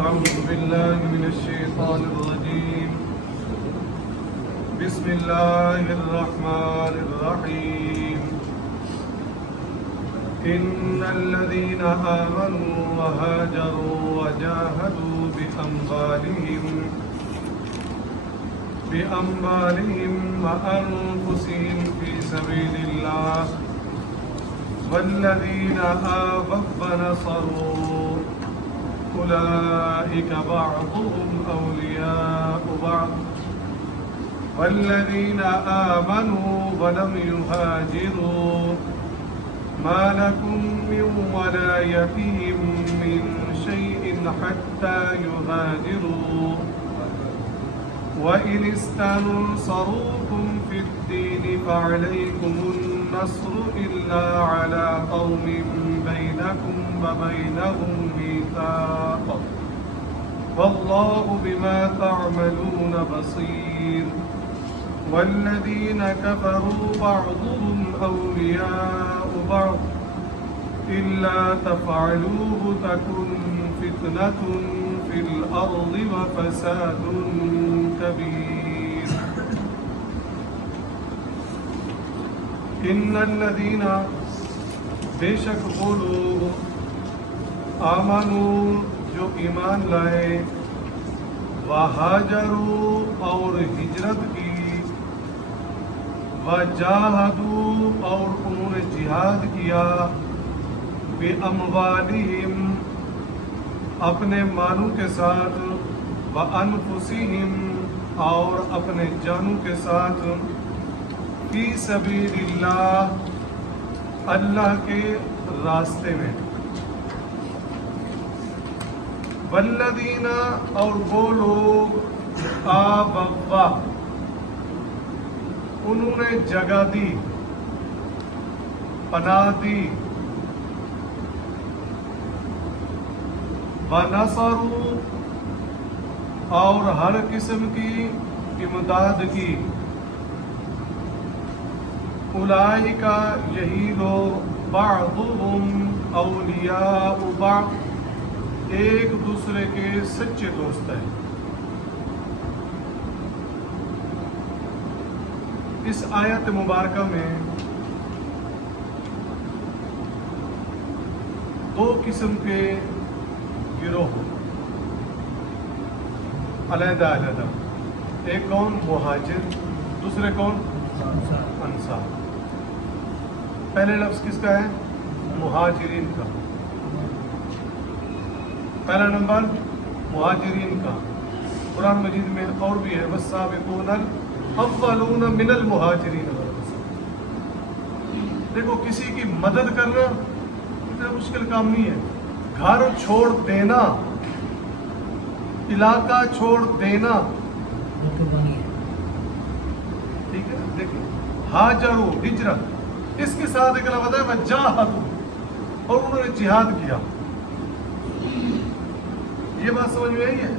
أعوذ بالله من الشيطان الرجيم بسم الله الرحمن الرحيم إن الذين آمنوا وهاجروا وجاهدوا بأموالهم وأنفسهم في سبيل الله والذين آووا ونصروا أولئك بعضهم أولياء بعض والذين آمنوا ولم يهاجروا ما لكم من ولايتهم من شيء حتى يهاجروا وإن استنصروكم في الدين فعليكم النصر إلا على قوم بينكم وبينهم ميثاق والله بما تعملون بصير والذين كفروا بعضهم أولياء بعض إلا تفعلوه تكن فتنة في الأرض وفساد كبير إن الذين بے شک وہ لوگ آمنوا جو ایمان لائے وہاجروا اور ہجرت کی وجاہدوا اور انہوں نے جہاد کیا بأموالہم اپنے مالوں کے ساتھ وأنفسہم اور اپنے جانوں کے ساتھ فی سبیل اللہ اللہ کے راستے میں والذین اور وہ لوگ آووا انہوں نے جگہ دی پناہ دی ونصروا اور ہر قسم کی امداد کی اولئک یہی لوگ بعضهم اولیاء بعض ایک دوسرے کے سچے دوست ہیں. اس آیت مبارکہ میں دو قسم کے گروہ علیحدہ علیحدہ، ایک کون مہاجر، دوسرے کون انصار. پہلے لفظ کس کا ہے؟ مہاجرین کا. پہلا نمبر مہاجرین کا. قرآن مجید میں اور بھی ہے والسابقون الاولون من المہاجرین والانصار. دیکھو کسی کی مدد کرنا اتنا مشکل کام نہیں ہے. گھر چھوڑ دینا، علاقہ چھوڑ دینا، ٹھیک ہے. دیکھیں ہاجروا ہجرت، اس کے ساتھ ایک لفظ ہے وجاہدوا اور انہوں نے جہاد کیا. یہ بات سمجھ میں آئی ہے؟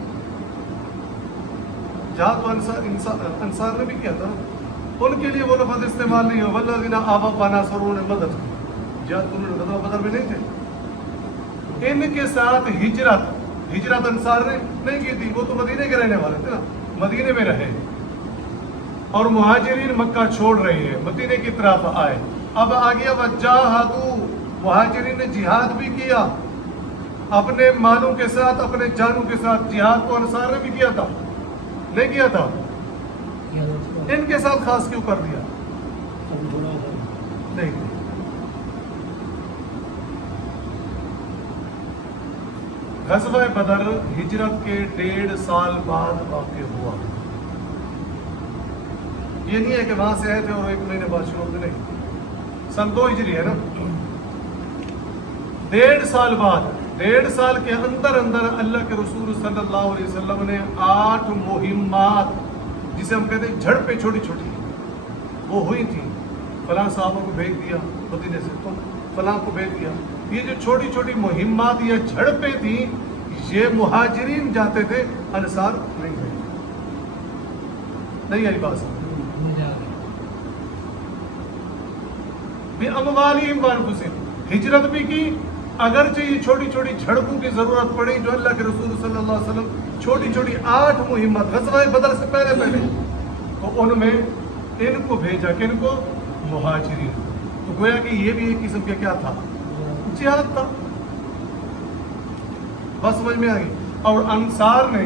جہاد تو انصار نے بھی کیا تھا، ان کے لیے وہ لفظ استعمال نہیں ہو والذین آووا ونصروا انہوں نے مدد کی. جہاد انہوں نے غزوہ بدر میں نہیں تھے. ان کے ساتھ ہجرت انصار نے نہیں کی تھی، وہ تو مدینے کے رہنے والے تھے نا، مدینے میں رہے. اور مہاجرین مکہ چھوڑ رہے ہیں، مدینے کی طرف آئے. اب آگے وجاہدوا، مہاجرین نے جہاد بھی کیا اپنے مالوں کے ساتھ، اپنے جانوں کے ساتھ. جہاد کو انصار نے بھی کیا تھا، نہیں کیا تھا؟ ان کے ساتھ خاص کیوں کر دیا؟ نہیں. غزوہ بدر ہجرت کے 1.5 سال بعد واقع ہوا. یہ نہیں ہے کہ وہاں سے آئے تھے اور 1 مہینے بعد شروع ہوتے. نہیں، سن 2 ہجری ہے نا. 1.5 سال بعد، 1.5 سال کے اندر اللہ کے رسول صلی اللہ علیہ وسلم نے 8 مہمات، جسے ہم کہتے ہیں جھڑپیں چھوٹی چھوٹی، وہ ہوئی تھیں. فلاں صحابہ کو بھیج دیا مدینے سے، تو فلاں کو بھیج دیا. یہ جو چھوٹی چھوٹی مہمات یا جھڑپیں تھیں، یہ مہاجرین جاتے تھے، انصار نہیں گئے. نہیں آئی بات؟ بِأَمْوَالِهِمْ وَأَنفُسِهِمْ، ہجرت بھی کی، اگرچہ یہ چھوٹی چھوٹی جھڑپوں کی ضرورت پڑی جو اللہ کے رسول صلی اللہ علیہ وسلم چھوٹی چھوٹی 8 مہمات غزوہ بدر سے پہلے تو ان میں ان کو بھیجا کہ ان کو مہاجرین، تو گویا کہ یہ بھی ایک قسم کا کیا تھا، جہاد تھا. بس سمجھ میں آئی. اور انصار نے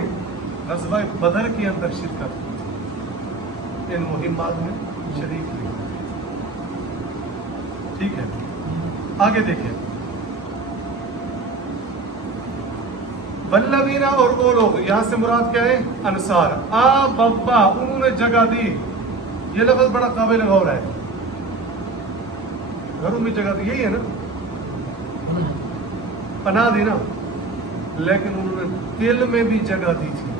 غزوہ بدر کے اندر شرکت کی، ان مہمات میں شریک ہوئی. ٹھیک ہے، آگے دیکھیں. والذین، اور وہ لوگ، یہاں سے مراد کیا ہے؟ انصار. بابا، انہوں نے جگہ دی. یہ لفظ بڑا قابل غور ہے. گھروں میں جگہ دی، یہی ہے نا، پناہ دی نا، لیکن انہوں نے دل میں بھی جگہ دی تھی.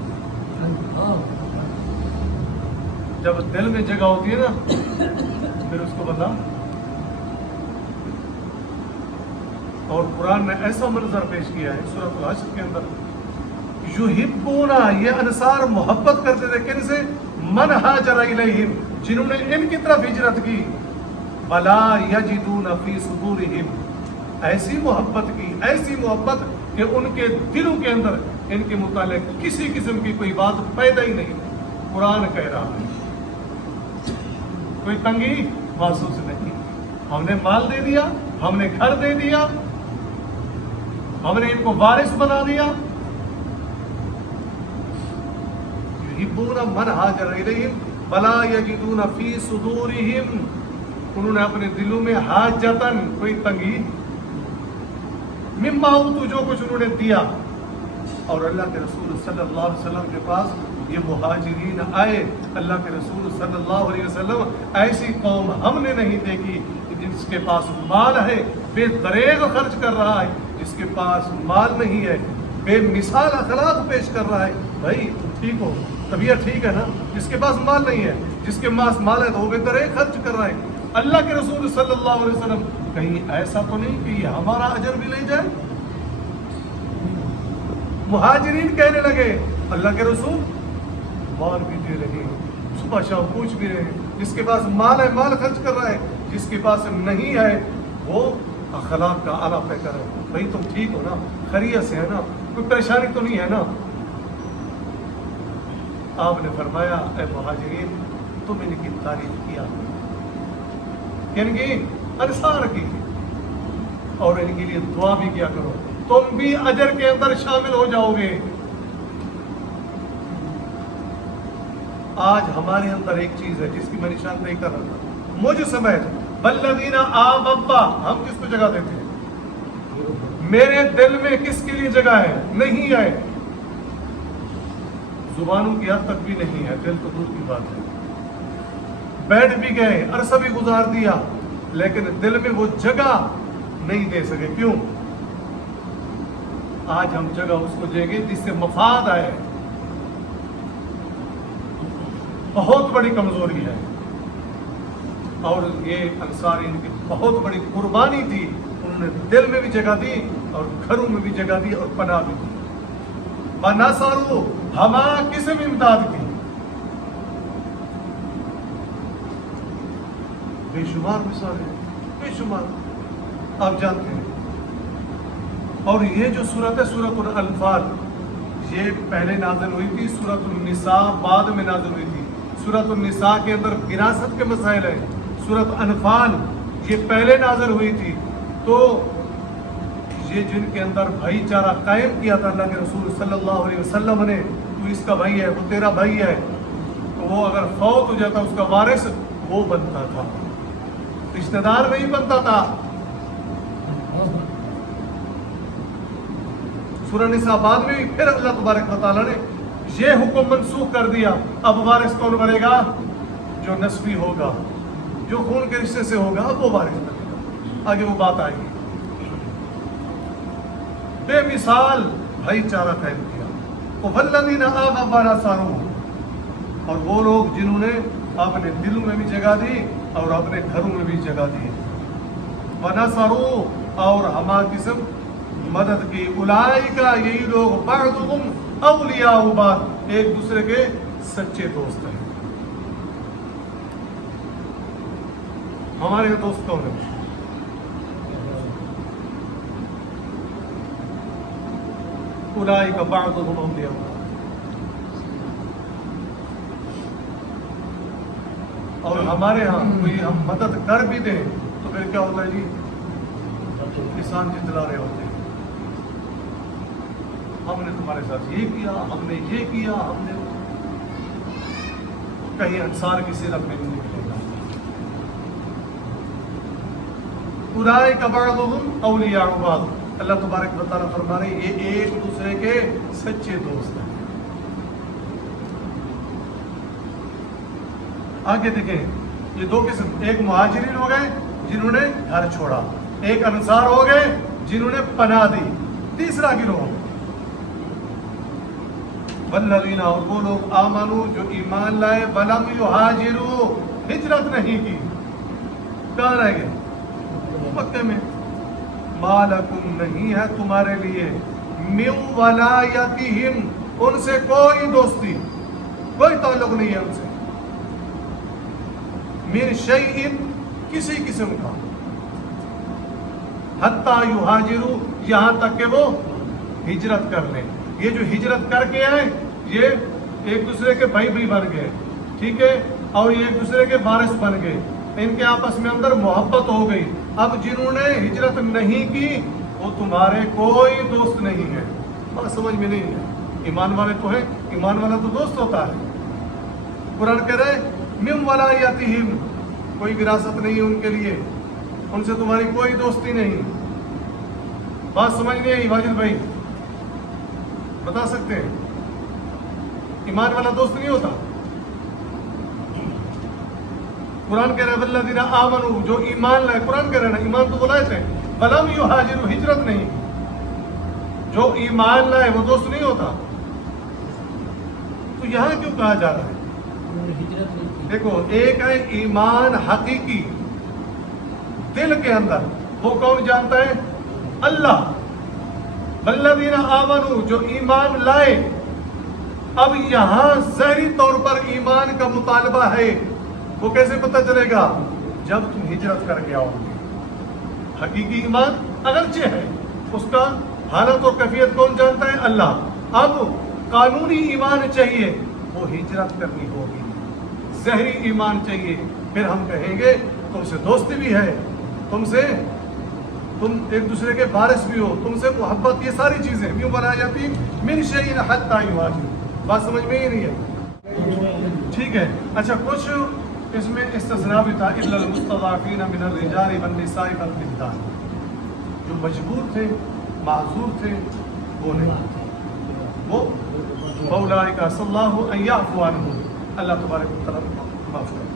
جب دل میں جگہ ہوتی ہے نا پھر اس کو بتا. اور قرآن نے ایسا منظر پیش کیا ہے سورۃ الحشر کے اندر، یحبونا، یہ انصار محبت کرتے تھے کن سے؟ من ہاجر الیہم، جنہوں نے ان کی طرف ہجرت کی. ولا یجدون فی صدورہم، ایسی محبت کی، ایسی محبت کہ ان کے دلوں کے اندر ان کے متعلق کسی قسم کی کوئی بات پیدا ہی نہیں. قرآن کہہ رہا ہے کوئی تنگی محسوس نہیں. ہم نے مال دے دیا، ہم نے گھر دے دیا، ہم نے ان کو وارث بنا دیا. یحبون من ہاجر الیہم ولا یجدون فی صدورہم، انہوں نے اپنے دلوں میں حاجتن، کوئی تنگی، مما اوتوا، جو کچھ انہوں نے دیا. اور اللہ کے رسول صلی اللہ علیہ وسلم کے پاس یہ مہاجرین آئے. اللہ کے رسول صلی اللہ علیہ وسلم، ایسی قوم ہم نے نہیں دیکھی جس کے پاس مال ہے بے دریغ خرچ کر رہا ہے، جس کے پاس مال نہیں ہے بے مثال اخلاق پیش کر رہا ہے. بھائی ٹھیک ہو، طبیعت ٹھیک ہے نا، جس کے پاس مال نہیں ہے، جس کے پاس مال ہے تو وہ بے دریغ خرچ کر رہا ہے. اللہ کے رسول صلی اللہ علیہ وسلم، کہیں ایسا تو نہیں کہ یہ ہمارا اجر بھی لے جائے؟ مہاجرین کہنے لگے اللہ کے رسول مال بھی دے رہے ہیں، صبح شام پوچھ بھی رہے ہیں، جس کے پاس مال ہے مال خرچ کر رہا ہے، جس کے پاس نہیں ہے وہ اخلاق کا اعلیٰ پیکر ہے. بھائی تم ٹھیک ہو نا، خیریت سے ہے نا، کوئی پریشانی تو نہیں ہے نا؟ آپ نے فرمایا اے مہاجرین، تم ان کی تعریف کیا، ان کی انصار کی، اور ان کے لیے دعا بھی کیا کرو، تم بھی اجر کے اندر شامل ہو جاؤ گے. آج ہمارے اندر ایک چیز ہے جس کی میں نشاندہی کر رہا تھا، مجھ سمیت والذین آمنوا، ہم کس کو جگہ دیتے ہیں؟ میرے دل میں کس کے لیے جگہ ہے؟ نہیں ہے. زبانوں کی حد تک بھی نہیں ہے، دل تو دور کی بات ہے. بیٹھ بھی گئے، عرصہ بھی گزار دیا، لیکن دل میں وہ جگہ نہیں دے سکے. کیوں؟ آج ہم جگہ اس کو دیں گے جس سے مفاد آئے. بہت بڑی کمزوری ہے. اور یہ انصار ان کی بہت بڑی قربانی تھی. انہوں نے دل میں بھی جگہ دی اور گھروں میں بھی جگہ دی اور پناہ بھی دی. وَنَصَرُوا، ہمارا کس میں امداد کی؟ بے شمار مثالیں، بے شمار آپ جانتے ہیں. اور یہ جو صورت ہے سورۃ الانفال، یہ پہلے نازل ہوئی تھی. سورۃ النساء بعد میں نازل ہوئی تھی. سورۃ النساء کے اندر وراثت کے مسائل ہیں. سورۃ انفال یہ پہلے نازل ہوئی تھی. تو یہ جن کے اندر بھائی چارہ قائم کیا تھا اللہ کے رسول صلی اللہ علیہ وسلم نے، تو اس کا بھائی ہے، وہ تیرا بھائی ہے، تو وہ اگر فوت ہو جاتا اس کا وارث وہ بنتا تھا، رشتہ دار نہیں بنتا تھا. سورہ نساء بعد میں بھی پھر اللہ تبارک و تعالیٰ نے یہ حکم منسوخ کر دیا. اب وارث کون بنے گا؟ جو نسبی ہوگا، جو خون کے رشتے سے ہوگا وہ وارث بنے گا. آگے وہ بات آئے گی. بے مثال بھائی چارہ قائم کیا. وَالَّذِينَ آمَنُوا وَنَصَرُوا، اور وہ لوگ جنہوں نے اپنے دلوں میں بھی جگہ دی اور اپنے گھروں میں بھی جگہ دی. وَنَصَرُوا، اور ہما قسم مدد کی. اولئک، یہی لوگ، بعضهم اولیاء بعض، ایک دوسرے کے سچے دوست ہیں. ہمارے دوست کون ہیں؟ اولئک بعضهم اولیاء بعض. اور ہمارے ہاں کوئی ہم مدد کر بھی دیں تو پھر کیا ہوتا ہے جی؟ کسان جتلا رہے ہوتے ہیں، ہم نے تمہارے ساتھ یہ کیا، ہم نے یہ کیا، ہم نے کہیں انصار کی سیرت میں نہیں نکلے گا. اولئک بعضهم اولیاء بعض. اللہ تبارک و تعالیٰ فرما رہے ہیں یہ ایک دوسرے کے سچے دوست ہیں. آگے دیکھیں یہ دو قسم، ایک مہاجرین ہو گئے جنہوں نے گھر چھوڑا، ایک انصار ہو گئے جنہوں نے پناہ دی. تیسرا گروہ والذین، اور وہ لوگ آمنو جو ایمان لائے، ولم یہاجروا، ہجرت نہیں کی. کہاں رہ گئے؟ مکے میں. ما لکم، نہیں ہے تمہارے لیے، من ولایتہم، ان سے کوئی دوستی، کوئی تعلق نہیں ہے ان سے، من شیء، کسی قسم کا، حتی یہاجروا، یہاں تک کہ وہ ہجرت کر لیں. یہ جو ہجرت کر کے آئے یہ ایک دوسرے کے بھائی بھی بن گئے، ٹھیک ہے، اور یہ ایک دوسرے کے وارث بن گئے، ان کے آپس میں اندر محبت ہو گئی. اب جنہوں نے ہجرت نہیں کی وہ تمہارے کوئی دوست نہیں ہے. بات سمجھ میں نہیں ہے. ایمان والے تو ہیں، ایمان والا تو دوست ہوتا ہے. قرآن کہہ رہے من ولایتہم، کوئی وراثت نہیں ہے ان کے لیے، ان سے تمہاری کوئی دوستی نہیں. بات سمجھ نہیں آئی واجد بھائی؟ بتا سکتے ہیں؟ ایمان والا دوست نہیں ہوتا. قرآن کہہ رہا ہے والذین آمنوا، جو ایمان لائے. قرآن کہہ رہا ہے ایمان تو بلائے تھے، ولم یہاجروا، ہجرت نہیں. جو ایمان لائے وہ دوست نہیں ہوتا. تو یہاں کیوں کہا جا رہا ہے؟ دیکھو ایک ہے ایمان حقیقی دل کے اندر، وہ کون جانتا ہے؟ اللہ. والذین آمنوا، جو ایمان لائے. اب یہاں ظاہری طور پر ایمان کا مطالبہ ہے، وہ کیسے پتہ چلے گا؟ جب تم ہجرت کر کے آؤ گے. حقیقی ایمان اگرچہ ہے، اس کا حالت اور کیفیت کون جانتا ہے؟ اللہ. اب قانونی ایمان چاہیے، وہ ہجرت کرنی ہوگی. ظاہری ایمان چاہیے، پھر ہم کہیں گے تم سے دوستی بھی ہے، تم ایک دوسرے کے وارث بھی ہو، تم سے محبت، یہ ساری چیزیں کیوں بنائی جاتی؟ من شیء حتی یہاجروا. بات سمجھ میں ہی نہیں ہے. ٹھیک ہے. اچھا کچھ اس میں استثناء بھی تھا، الا المستضعفین من الرجال والنساء والولدان، جو مجبور تھے، معذور تھے، وہ نہیں، وہ فاولئک عسى اللہ ان یعفو عنہم، اللہ تبارک و تعالیٰ معاف کرے.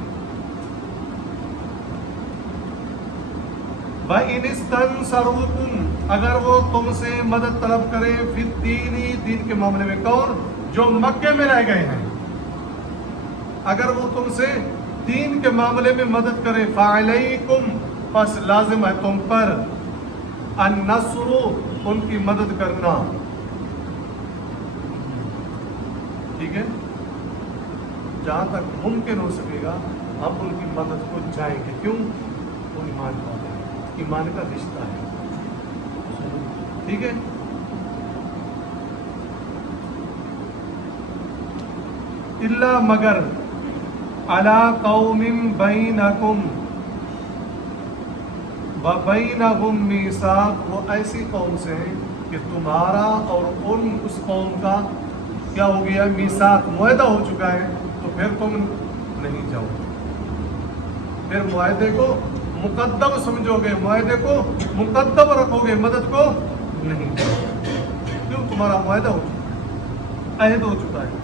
وَإِنِ اسْتَنْصَرُوكُمْ، اگر وہ تم سے مدد طلب کریں، فی الدین، دین کے معاملے میں. کون؟ جو مکے میں رہ گئے ہیں. اگر وہ تم سے دین کے معاملے میں مدد کریں، فَعَلَيْكُمْ، پس لازم ہے تم پر، النصر، ان کی مدد کرنا. ٹھیک ہے، جہاں تک ممکن ہو سکے گا ہم ان کی مدد کو جائیں گے. کیوں؟ وہ ایمان والے ہیں، ایمان کا رشتہ ہے. ٹھیک ہے. الا مگر، علی قوم بینکم وبینہم میثاق، وہ ایسی قوم سے ہیں کہ تمہارا اور اس قوم کا کیا ہو گیا؟ میثاق، معاہدہ ہو چکا ہے. تو پھر تم نہیں جاؤ، پھر معاہدے کو مقدم سمجھو گے، معاہدے کو مقدم رکھو گے، مدد کو نہیں. کیوں؟ تمہارا معاہدہ ہو چکا ہے، عہد ہو چکا ہے.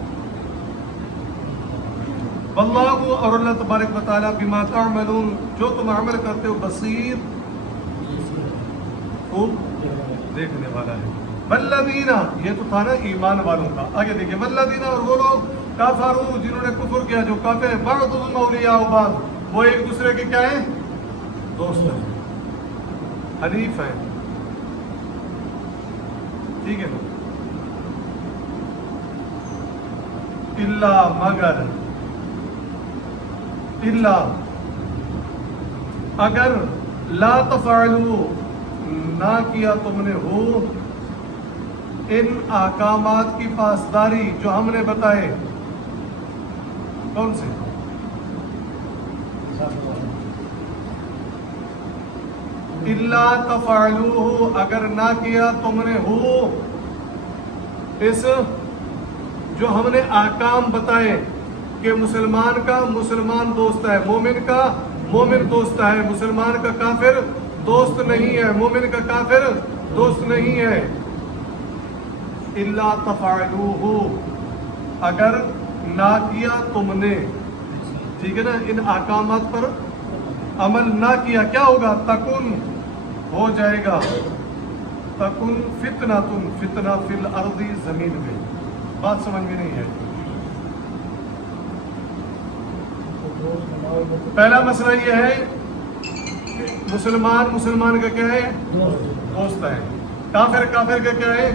واللہ، اور اللہ تبارک و تعالیٰ، بما تعملون، جو تم عمل کرتے ہو، بصیر، خوب دیکھنے والا ہے. والذین، یہ تو تھا نا ایمان والوں کا. آگے دیکھیں، والذین، اور وہ لوگ، کافروا، جنہوں نے کفر کیا، جو کافر ہیں، بعضهم اولیاء بعض، وہ ایک دوسرے کے کیا ہیں؟ دوست ہیں، حلیف ہیں. ٹھیک ہے. الا مگر، الا اگر، لا تفعلوا، نہ کیا تم نے ہو، ان احکامات کی پاسداری جو ہم نے بتائے، کون سے؟ الا تفعلوہ، اگر نہ کیا تم نے ہو اس جو ہم نے احکام بتائے کہ مسلمان کا مسلمان دوست ہے، مومن کا مومن دوست ہے، مسلمان کا کافر دوست نہیں ہے، مومن کا کافر دوست نہیں ہے. الا تفعلوہ، اگر نہ کیا تم نے، ٹھیک ہے نا، ان احکامات پر عمل نہ کیا، کیا ہوگا؟ تکن، ہو جائے گا، تکن فتنہ فی الارض، زمین میں. بات سمجھ میں نہیں ہے؟ پہلا مسئلہ یہ ہے کہ مسلمان کا کیا ہے؟ دوست ہے. کافر کا کیا ہے؟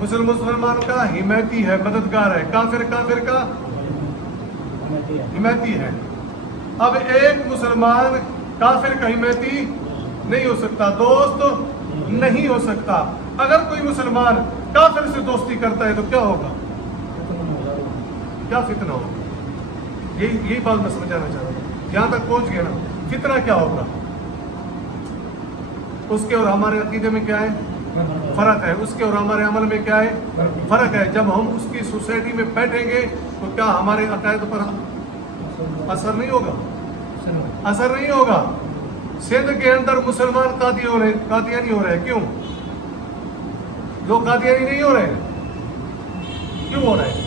مسلمان کا حمایتی ہے، مددگار ہے. کافر کا حمایتی ہے. اب ایک مسلمان کافر کا حمایتی نہیں ہو سکتا، دوست نہیں ہو سکتا. اگر کوئی مسلمان کافر سے دوستی کرتا ہے تو کیا ہوگا؟ کیا فتنہ ہوگا؟ یہی بات میں سمجھانا چاہ رہا ہوں. یہاں تک پہنچ گیا نا. فتنہ کیا ہوگا؟ اس کے اور ہمارے عقیدے میں کیا ہے؟ فرق ہے. اس کے اور ہمارے عمل میں کیا ہے؟ فرق ہے. جب ہم اس کی سوسائٹی میں بیٹھیں گے تو کیا ہمارے عقائد پر اثر نہیں ہوگا؟ اثر نہیں ہوگا. سندھ کے اندر مسلمان قادیانی ہو رہے ہیں. کیوں؟ لوگ قادیانی نہیں ہو رہے؟ کیوں ہو رہے ہیں؟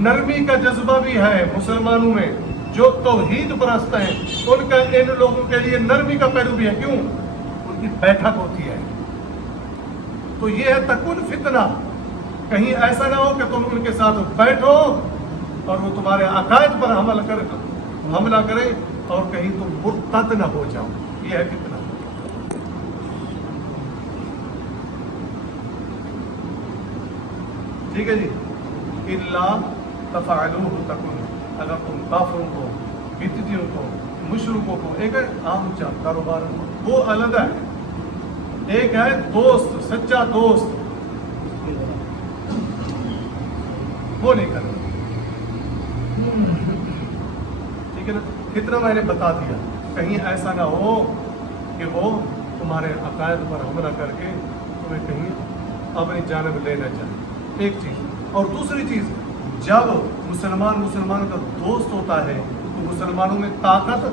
نرمی کا جذبہ بھی ہے مسلمانوں میں. جو توحید پرست ہیں ان کا ان لوگوں کے لیے نرمی کا پہلو بھی ہے. کیوں؟ ان کی بیٹھک ہوتی ہے. تو یہ ہے تکن فتنہ. کہیں ایسا نہ ہو کہ تم ان کے ساتھ بیٹھو اور وہ تمہارے عقائد پر حملہ کرے اور کہیں تم مرتد نہ ہو جاؤ. یہ ہے فتنہ. ٹھیک ہے جی. الا تفعلوہ تکن، اگر تم کافروں کو، بدعتیوں کو، مشرکوں کو، ایک ہے عام کاروبار وہ علیحدہ ہے، ایک ہے دوست، سچا دوست، وہ نہیں کرنا. ٹھیک ہے نا. کتنا میں نے بتا دیا. کہیں ایسا نہ ہو کہ وہ تمہارے عقائد پر حملہ کر کے تمہیں کہیں اپنی جانب لینا چاہے. ایک چیز. اور دوسری چیز، جب مسلمان کا دوست ہوتا ہے تو مسلمانوں میں طاقت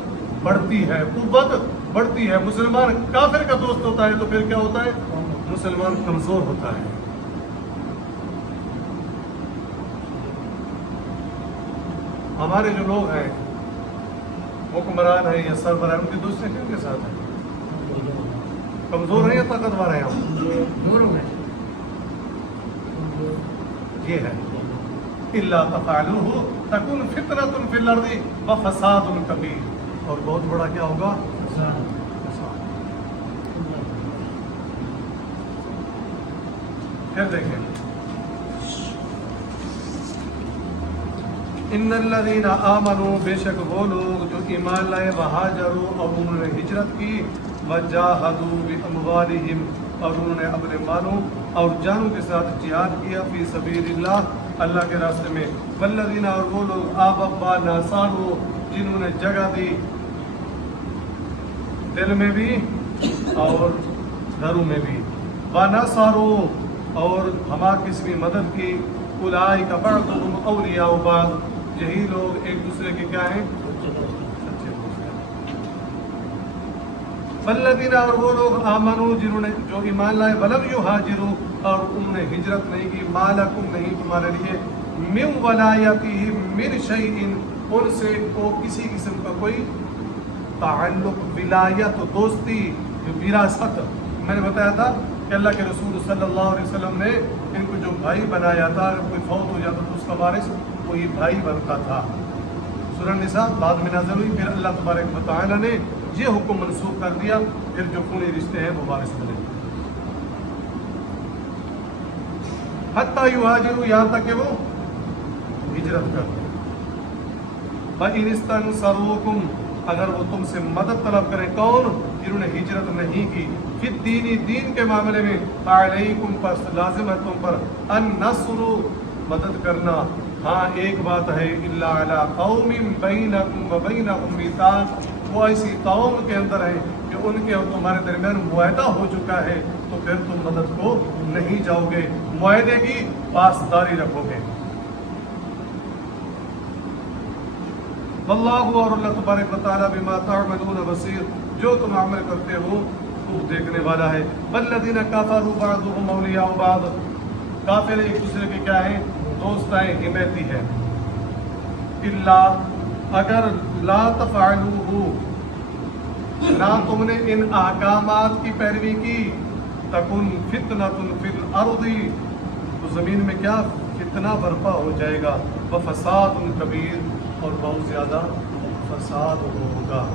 بڑھتی ہے، قوت بڑھتی ہے. مسلمان کافر کا دوست ہوتا ہے تو پھر کیا ہوتا ہے؟ مسلمان کمزور ہوتا ہے. ہمارے جو لوگ ہیں، حکمران ہیں یا سربراہ، ان کی دوستی کن کے ساتھ ہے؟ کمزور ہیں یا طاقتور ہیں؟ ہم یہ ہے. الا تفعلوہ تکن فتنۃ فی الارض وفساد کبیر، اور بہت بڑا کیا ہوگا؟ پھر دیکھیں، ان الذین آمنوا، بے شک وہ لوگ جو ایمان لائے، وہاجروا، اور انہوں نے ہجرت کی، وجاہدوا باموالہم، اور انہوں نے اپنے مالوں اور جانوں کے ساتھ جہاد کیا، فی سبیل اللہ، اللہ کے راستے میں. والذین، اور وہ لوگ آبوا ناصاروا، جنہوں نے جگہ دی دل میں بھی اور گھروں میں بھی، ونصروا، اور ہما کس کی مدد کی، اولئک بعضهم اولیاء بعض، یہی لوگ ایک دوسرے کے کیا ہیں؟ سچے دوست ہیں. والذین، اور وہ لوگ آمنوا، جنہوں نے جو ایمان لائے، ولم یہاجروا، اور انہوں نے ہجرت نہیں کی، ما لکم، نہیں تمہارے لیے، من ولایتہم من شیء، ان سے کو کسی قسم کا کوئی تعلق، ولایت، دوستی، وراثت. میں نے بتایا تھا کہ اللہ کے رسول صلی اللہ علیہ وسلم نے ان کو جو بھائی بنایا تھا، اگر کوئی فوت ہو جاتا تو اس کا وارث کوئی بھائی بنتا تھا. سورہ نساء بعد میں نازل ہوئی، پھر اللہ تبارک و تعالی نے یہ حکم منسوخ کر دیا، پھر جو خونی رشتے ہیں وہ وارث بنے. حتی یہاجروا، یہاں تک کہ وہ ہجرت کر دیں. فَإِنِ اسْتَنصَرُوكُمْ، اگر وہ تم سے مدد طلب کریں. کون؟ جنہوں نے ہجرت نہیں کی، فی الدینی دین کے معاملے میں، علیکم پس لازم ہے تم پر النصر مدد کرنا۔ ہاں ایک بات ہے، الا علی قوم بینکم و بینہم میثاق، وہ ایسی قوم کے اندر ہے کہ ان کے اور تمہارے درمیان معاہدہ ہو چکا ہے، تو پھر تم مدد کو نہیں جاؤ گے، معاہدے کی پاسداری رکھو گے۔ واللہ اور اللہ تبارک و تعالیٰ بما تعملون بصیر، جو تم عمل کرتے ہو خوب دیکھنے والا ہے۔ والذین کفروا بعضهم اولیاء بعض، کافر ایک دوسرے کے کیا ہیں؟ دوست ہیں، حمایتی ہیں۔ الا اگر لا تفعلوه، نہ تم نے ان احکامات کی پیروی کی، تکن فتنۃ فی الارض، تو زمین میں کیا فتنہ برپا ہو جائے گا، وفساد کبیر، اور بہت زیادہ فساد ہوگا۔